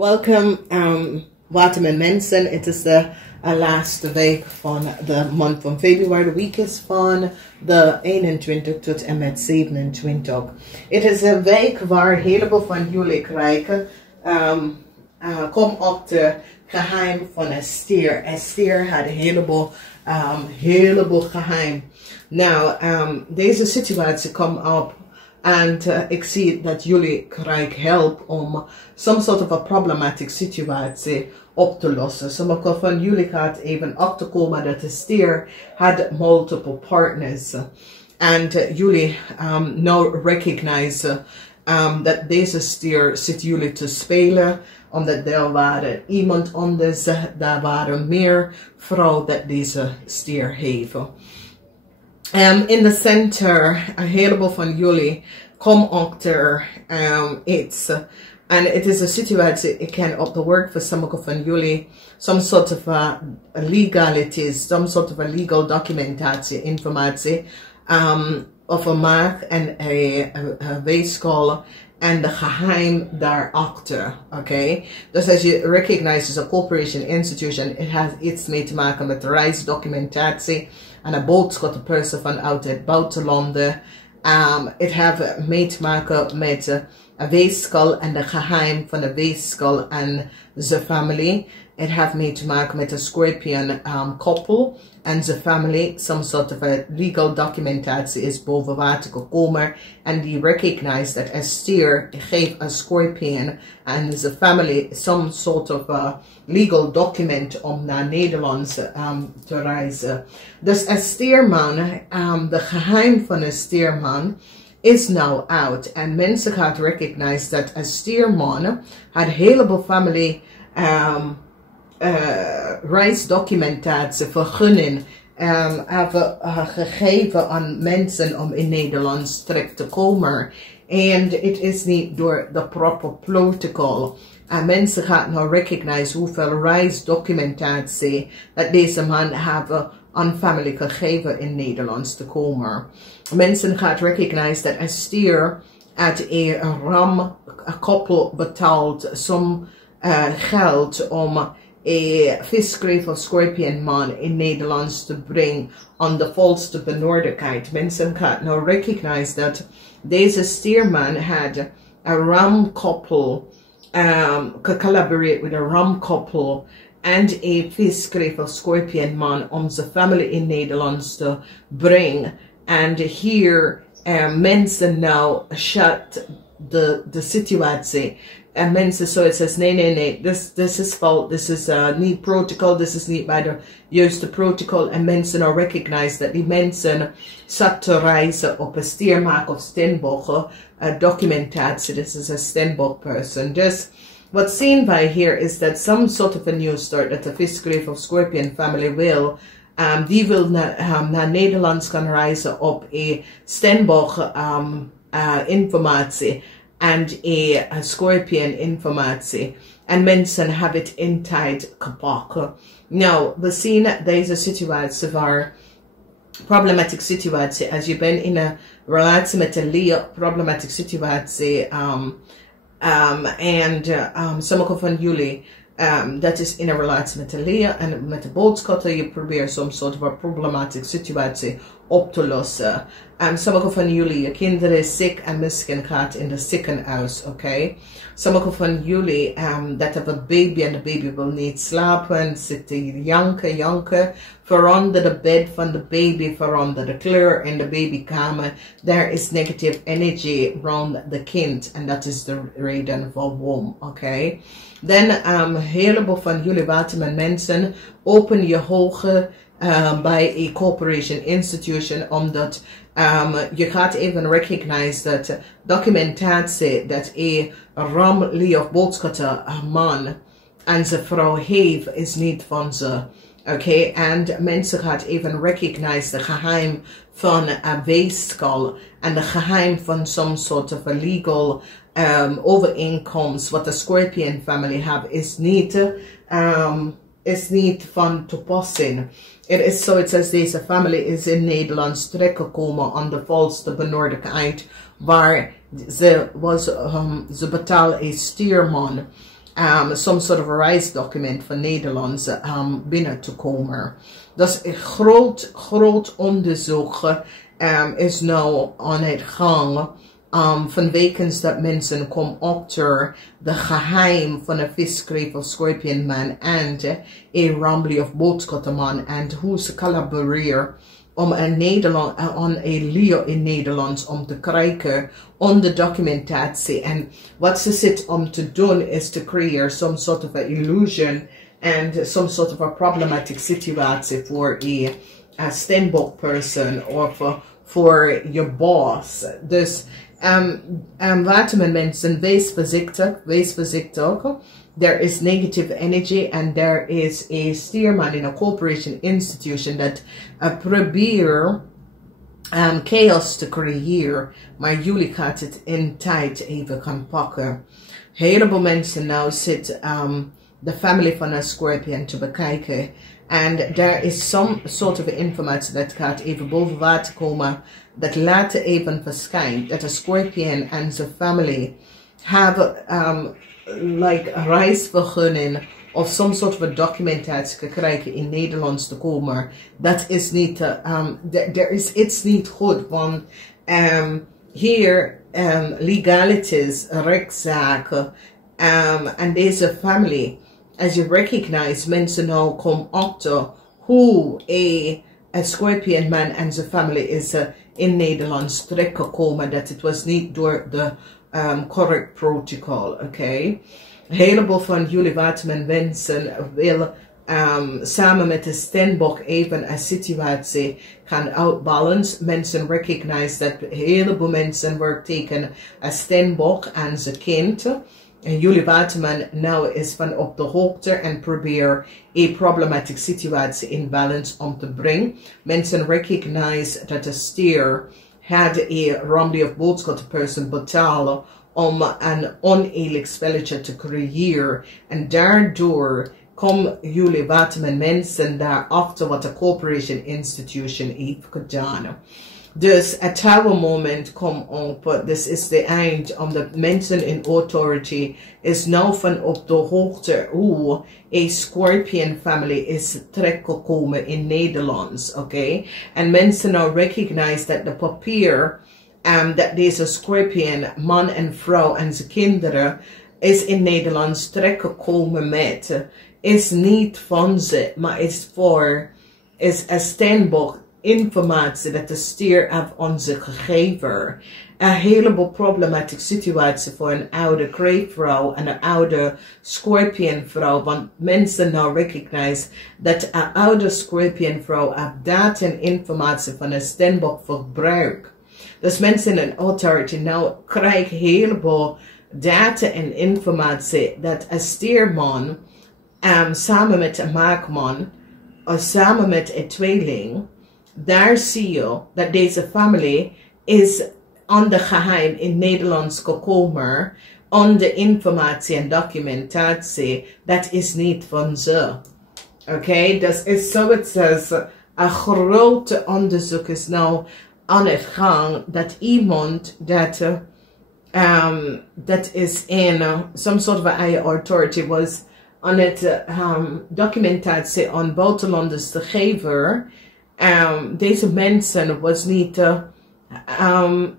Welcome, WATERMAN mensen. Het is de laatste week van de maand van februari. De week is van de 21 tot en met 27. Het is een week waar een heleboel van jullie krijgen. Kom op de geheim van een stier. Een stier had een heleboel geheim. Nou, deze situatie komt op. En ik zie dat jullie krijgen hulp om some sort of a problematic situatie op te lossen. Sommige van jullie gaat even achterkomen dat de stier had multiple partners. En jullie nou recognize dat deze stier zit jullie te spelen. Omdat er waren iemand anders, daar waren meer vrouwen dat deze stier heeft. In de center, een heleboel van jullie komen achter iets. En het is een situatie, ik ken op de werk voor sommige van jullie, some sort of legalities, some sort of a legal documentatie, informatie, over maag en een weegschaal en de geheim daarachter, oké? Dus als je recognizes a corporation institution, het heeft iets mee te maken met reisdocumentatie en een boodschap person vanuit het buitenlanden. Het heeft mee te maken met een weegschaal en de geheim van de weegschaal en zijn familie. Het heeft mee te maken met een Scorpion koppel en zijn familie. Some sort of a legal documentatie is boven water gekomen. En die recognize dat een stier geeft een Scorpion en zijn familie some sort of a legal document om naar Nederland te reizen. Dus een stierman, de geheim van een stierman is now out. En mensen gaan recognize dat een stierman had een heleboel familie reisdocumentatie, vergunning hebben gegeven aan mensen om in Nederland terecht te komen. En het is niet door de proper protocol. En mensen gaan nou recognize hoeveel reisdocumentatie dat deze man hebben aan familie gegeven in Nederland te komen. Mensen gaan recognize dat een stier uit een ram koppel betaalt som geld om een visgreep of scorpion man in Nederland te brengen aan de volste benodigdheid. Mensen gaan nou recognize dat deze stierman had een ram koppel, collaborate with a ram koppel and a visgreep of scorpion man om zijn familie in Nederland te brengen. And here mensen nou shut de situatie. En mensen zoiets als nee, this is fout, this is niet protocol, this is niet bij de juiste protocol. En mensen nou recognize dat die mensen zat te reizen op een stiermaak of steenbok documentatie. This is a steenbok person. Dus wat zien wij hier is dat some sort of a new start that the visgreep of Scorpion family will. Die wil naar Nederland gaan reizen op een steenbok informatie. En een Scorpion informatie. En mensen hebben het in tijd gepakt. Nou, we zien deze situatie waar problematic situatie. Als je bent in een relatie met een Leo, problematic situatie. Sommige van jullie, dat is in een relatie met een Leo en met de boodschap je probeert some sort of a problematic situatie op te lossen. Sommige van jullie, je kinderen is ziek en misschien gaat in de ziekenhuis, oké? Sommige van jullie, dat hebben een baby en de baby wil niet slapen, zit te janken. Verander de bed van de baby, verander de kleur in de babykamer. There is negative energy around the kind en dat is de reden voor waarom, oké? Dan, een heleboel van jullie WATERMAN mensen, open je ogen bij een corporation institution, omdat je gaat even recognize dat documentatie dat een ramlie of boodschappen man en zijn vrouw heeft is niet van ze. Oké, en mensen gaan even recognize de geheim van een weegschaal en de geheim van some sort of a legal overeenkomst wat de Scorpion family have is niet van toepassing. Het is zoiets als deze familie is in Nederland terechtgekomen aan de volste benodigdheid waar ze betalen een stierman some sort of a reisdocument van Nederlands binnen te komen. Dus een groot onderzoek is nou aan het gang. Vanwege dat mensen komen achter de geheim van een viskreef of scorpionman en een rambly of boodschappenman en hoe ze collaboreren om een Leo in Nederlands om te krijgen onder documentatie. En wat ze zit om te doen is te creëren some sort of an illusion and some sort of a problematic situatie voor a Steenbok person of voor je boss. Dus WATERMAN mensen, wees voorzichtig. There is negative energy and there is a steerman in a corporation institution that probeert chaos te creëren, maar jullie gaat het in tijd even gaan pakken. Een heleboel mensen nou zit de family van een Scorpion te bekijken. And there is some sort of informatie dat gaat even boven water komen, dat later even verschijnt, dat een Scorpion en zijn family hebben like een reisvergunning of some sort of a documentatie gekregen in Nederlands te komen. Dat is niet, it's niet goed, want hier legalities, rechtszaken en deze family, as you recognize, mensen nou komen achter hoe a Scorpion man en zijn family is in Nederlands terechtgekomen, dat het was niet door de correct protocol, okay? Een heleboel van jullie WATERMAN wensen wil samen met de Steenbok even een situatie gaan outbalance. Mensen recognize dat een heleboel mensen worden tegen een Steenbok en zijn kind. En jullie WATERMAN nou is van op de hoogte en probeer een problematic situatie in balance om te brengen. Mensen recognize dat de stier had een rambly of boodschappenperson betalen om een oneerlijk spelletje te creëren. En daardoor komen jullie WATERMAN mensen daar achter wat de corporation institution heeft gedaan. Dus het oude moment komt op, this is the eind, omdat mensen in authority is nou van op de hoogte hoe een Scorpion family is terechtgekomen in Nederlands, oké? En mensen nou recognize dat de papier, dat deze Scorpion, man en vrouw en zijn kinderen, is in Nederlands terechtgekomen met, is niet van ze, maar is een Steenbok informatie dat de stier heeft ons gegeven. Een heleboel problematische situatie voor een oude kreefvrouw en een oude Scorpionvrouw, want mensen nou recognize dat een oude Scorpionvrouw heeft data en informatie van een Steenbok gebruikt. Dus mensen in authority nou krijgen een heleboel data en informatie dat een stierman samen met een maakman of samen met een tweeling, daar zie je dat deze familie is onder geheim in Nederlands gekomen, onder informatie en documentatie, dat is niet van ze. Oké, dat is zoiets als een grote onderzoek is nou aan het gang, dat iemand dat is in some sort of a authority was aan het documentatie aan buitenlanders te geven. Deze mensen was niet,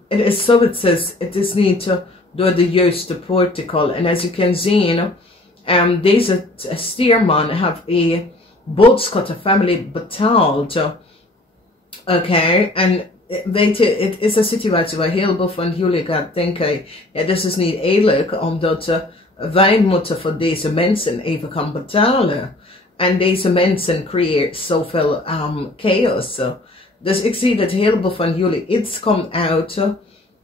het is zoiets als, het is niet door de juiste protocol. En als je kan zien, deze stierman heeft een boodschappenfamilie betaald. Oké, en weet je, het is een situatie waar heel veel van jullie gaat denken, ja, dit is niet eerlijk, omdat wij moeten voor deze mensen even gaan betalen. En deze mensen creëren zoveel chaos. Dus ik zie dat heel veel van jullie iets komt uit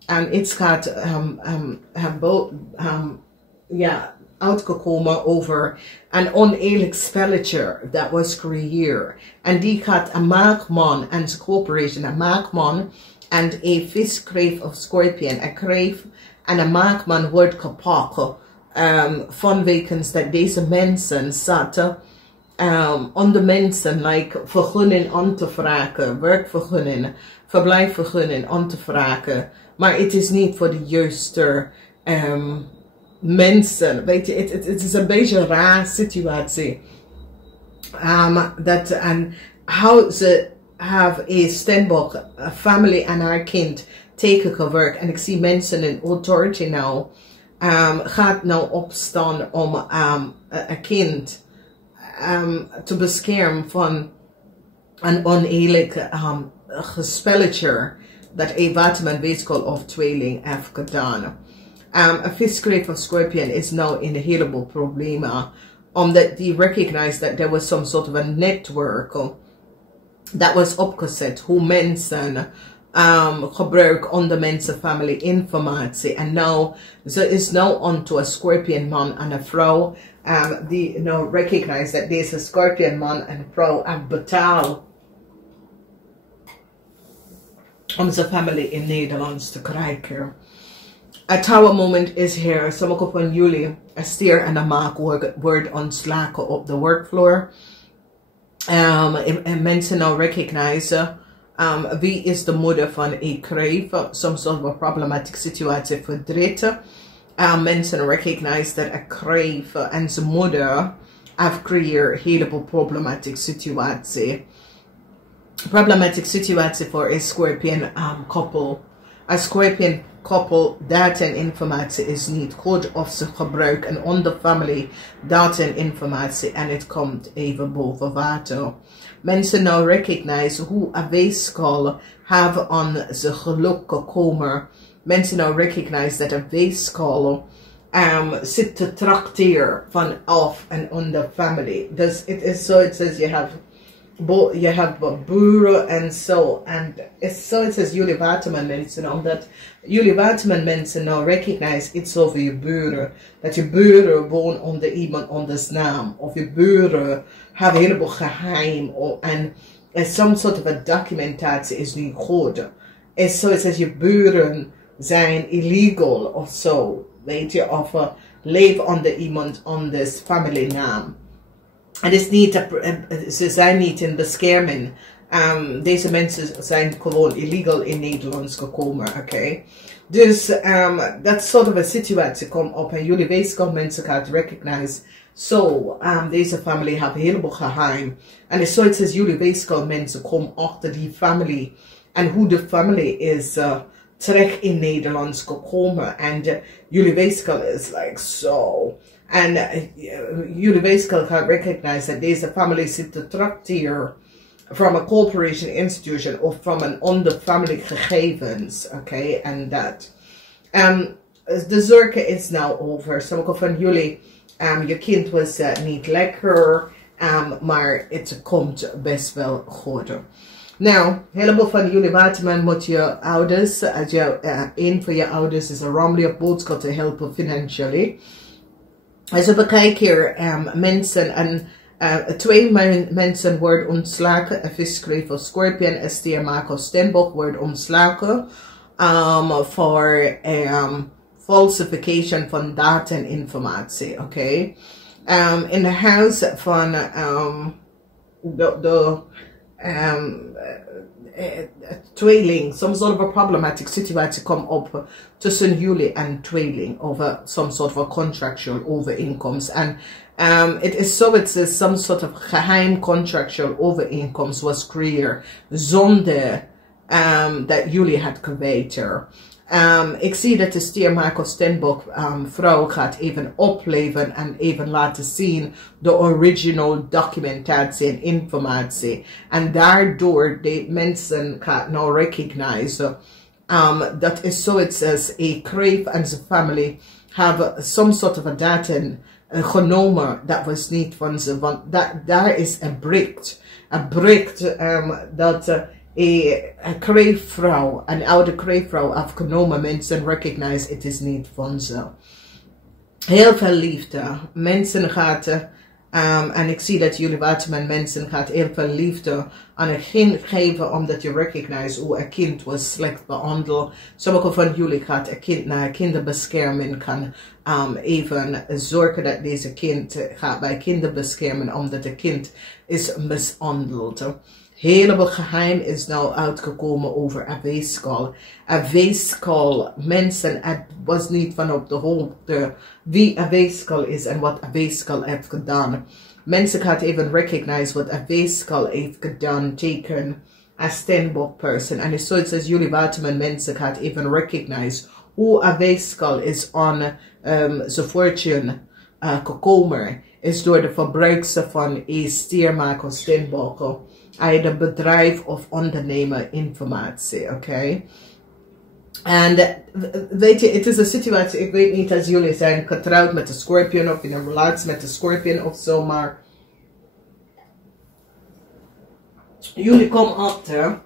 en iets gaat uitgekomen over een oneerlijk spelletje dat was gecreëerd. En die gaat een maakman en zijn corporation, een maakman en een viskreef of Scorpion, een kreef en een maakman wordt gepakt vanwege dat deze mensen zaten onder mensen, like vergunning aan te vragen, werkvergunning, verblijfvergunning aan te vragen, maar het is niet voor de juiste mensen, weet je, het is een beetje een raar situatie. Dat en how ze have a Stenbock, a family en haar kind tegengewerkt. En ik zie mensen in authority nou, gaat nou opstaan om een kind te beschermen van een oneerlijk gespelletje dat een waterman weeskal of tweeling heeft gedaan. Een visgrave of scorpion is nou in een heleboel problemen, omdat die recognized that there was some sort of a network that was opgezet, hoe mensen gebruik onder mensen family informatie. En nou, ze is nou onto een scorpion man en een vrouw die nou recognize that deze scorpion man en vrouw hebben betaald om zijn family in Nederlands te krijgen. A tower moment is here. Sommige van jullie, een stier en een maak wordt ontslagen op de workfloor. En mensen nou recognize wie is de moeder van een kreef, some sort of a problematic situatie verdriet. Mensen recognize dat een kreef en zijn moeder have creëerd een heleboel problematic situatie. Problematic situatie voor een scorpion couple. Een scorpion couple, data en informatie is niet goed of ze gebruiken onder family data en informatie en het komt even boven water. Mensen nou recognize hoe een weeskal hebben aan zijn geluk gekomen. Mensen nou recognize dat een weeskal zit te trakteren van af en onder family. Dus het is zo, it says you have buren en zo. En it's so it says jullie waterman mensen, omdat jullie waterman mensen nou recognize iets over je buren. Dat je buren wonen onder iemand anders naam. Of je buren hebben een heleboel geheim. En some sort of a documentatie is niet goed. It's so it says je buren zijn illegal of zo. Weet je, of leven onder iemand anders family naam. Het is niet, ze zijn niet in bescherming. Deze mensen zijn gewoon illegal in Nederland gekomen, oké? Dus dat soort van situatie komt op en jullie weeskal mensen gaan recognize. Deze family heeft een heleboel geheim. En het is zoiets als jullie weeskal mensen komen achter die family. En hoe de family is terecht in Nederland gekomen. En jullie weeskal is like so. En jullie weeskal gaan recognize dat deze family zit te tracteren from a corporation institution of from an under family gegevens. Oké, en dat. De zorgen is nou over. Sommige van jullie, je kind was niet lekker, maar het komt best wel goed. Nou, een heleboel van jullie waterman moet je ouders, als je een van je ouders is een Romley of boodschap te helpen financially. Als we bekijken hier mensen en twee mensen worden ontslagen, een visgrave of scorpion, een stiermaak of steenbok wordt ontslagen voor falsification van data en informatie, oké? In de huis van tweeling, some sort of a problematic situatie komt op tussen jullie en tweeling over some sort of a contractual overeenkomst. En it is so it says some sort of geheim contractual overeenkomst was creëerd zonder dat jullie het geweten. Ik zie dat de stiermaker Stenbock vrouw gaat even opleven en even laten zien de original documentatie en informatie. En daardoor de mensen gaan nou recognize dat is so it says a Crave and the family have some sort of a data genomen dat was niet van ze, want daar is een bericht dat een kreefvrouw, een oude kreefvrouw afgenomen, mensen recognize het is niet van ze. Heel veel liefde. Mensen gaat, en ik zie dat jullie waterman mensen gaat heel veel liefde aan een kind geven, omdat je recognize hoe een kind was slecht behandeld. Sommige van jullie gaat een kind naar kinderbescherming kan even zorgen dat deze kind gaat bij kinderbescherming, omdat het kind is mishandeld. Heleboel geheim is nou uitgekomen over een weeskal. Een weeskal, mensen, het was niet van op de hoogte wie een weeskal is en wat een weeskal heeft gedaan. Mensen can't even recognize what a weeskal heeft gedaan, taken a Steenbok person. And so it says, jullie waterman mensen can't even recognize who a weeskal is on zijn fortune gekomen. Is door de verbruikster van een stiermaker Steenbok. Either bedrijf of ondernemer informatie, oké? En weet je, het is een situatie, ik weet niet als jullie zijn getrouwd met een scorpion of in een relatie met een scorpion of zo, maar jullie komen achter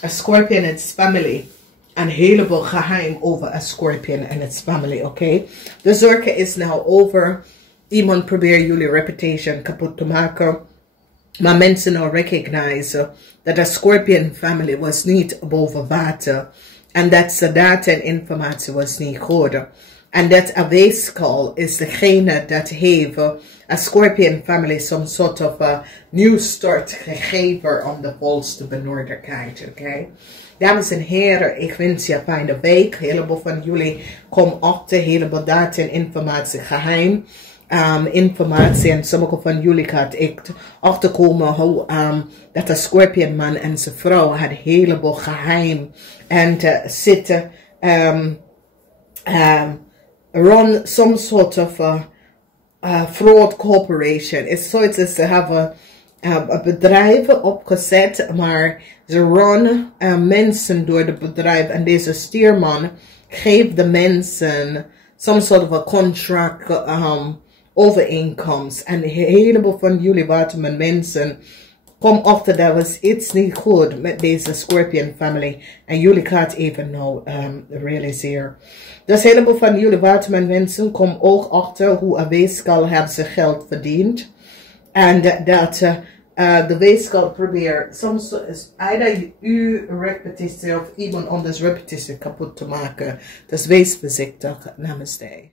een scorpion en its family. Een heleboel geheim over een scorpion en its family, oké? De zorgen is nou over, iemand probeert jullie reputation kapot te maken. Maar mensen nou recognize dat de Scorpion family was niet boven water. En dat ze data en informatie was niet goed. En dat een weeskal is degene dat heeft een Scorpion family some sort of a new start gegeven om de volste benoordigheid. Oké? Dames en heren, ik wens je een fijne week. Een heleboel van jullie komen achter, een heleboel data en informatie geheim. Informatie en sommige van jullie gaat echt achterkomen hoe dat de Scorpion man en zijn vrouw had een heleboel geheim en zitten run some sort of fraud corporation. It's so it is to have a bedrijf opgezet, maar ze run mensen door het bedrijf en deze stuurman geeft de mensen some sort of a contract overeenkomst. En een heleboel van jullie waterman mensen kom achter dat was iets niet goed met deze Scorpion family. En jullie gaat even nou realiseren. Dus een heleboel van jullie waterman mensen kom ook achter hoe een weeskal hebben ze geld verdiend. En dat de weeskal probeert soms either uw repetitie of iemand anders repetitie kapot te maken. Dus wees voorzichtig. Namaste.